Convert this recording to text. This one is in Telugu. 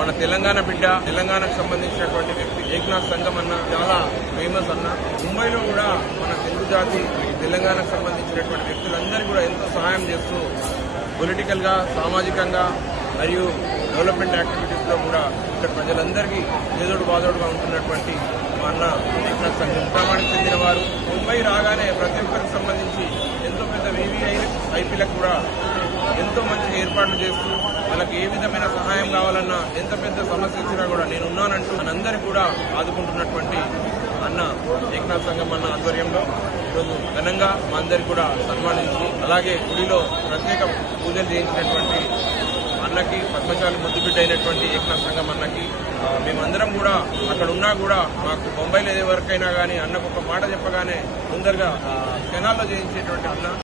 మన తెలంగాణ బిడ్డ, తెలంగాణకు సంబంధించినటువంటి వ్యక్తి ఏక్నాథ్ సంఘం అన్న చాలా ఫేమస్ అన్న. ముంబైలో కూడా మన తెలుగు జాతి, తెలంగాణకు సంబంధించినటువంటి వ్యక్తులందరూ కూడా ఎంతో సహాయం చేస్తూ పొలిటికల్ గా, సామాజికంగా మరియు డెవలప్మెంట్ యాక్టివిటీస్ లో కూడా ఇక్కడ ప్రజలందరికీ ఏదోడు బాదోడుగా ఉంటున్నటువంటి మా అన్న ఏక్నాథ్ సంఘం గ్రామానికి చెందిన వారు. ముంబై రాగానే ప్రతి ఒక్కరికి సంబంధించి ఎంతో పెద్ద ఐపీలకు కూడా ఎంతో మంచి ఏర్పాట్లు చేస్తూ వాళ్ళకి ఏ విధమైన సహాయం కావాలన్నా, ఎంత పెద్ద సమస్య వచ్చినా కూడా నేను ఉన్నానంటూ మనందరికీ కూడా ఆదుకుంటున్నటువంటి అన్న ఏక్నాథ్ సంఘం అన్న ఆధ్వర్యంలో ఈరోజు ఘనంగా మా అందరికి కూడా సన్మానించి, అలాగే గుడిలో ప్రత్యేక పూజలు చేయించినటువంటి అన్నకి, పద్మశాలి ముద్దుబిడ్డ అయినటువంటి ఏక్నాథ్ సంఘం అన్నకి మేమందరం కూడా అక్కడ ఉన్నా కూడా మాకు బొంబాయిలో ఏ వరకైనా కానీ అన్నకు ఒక మాట చెప్పగానే ముందరగా క్షణాల్లో చేయించేటువంటి అన్న.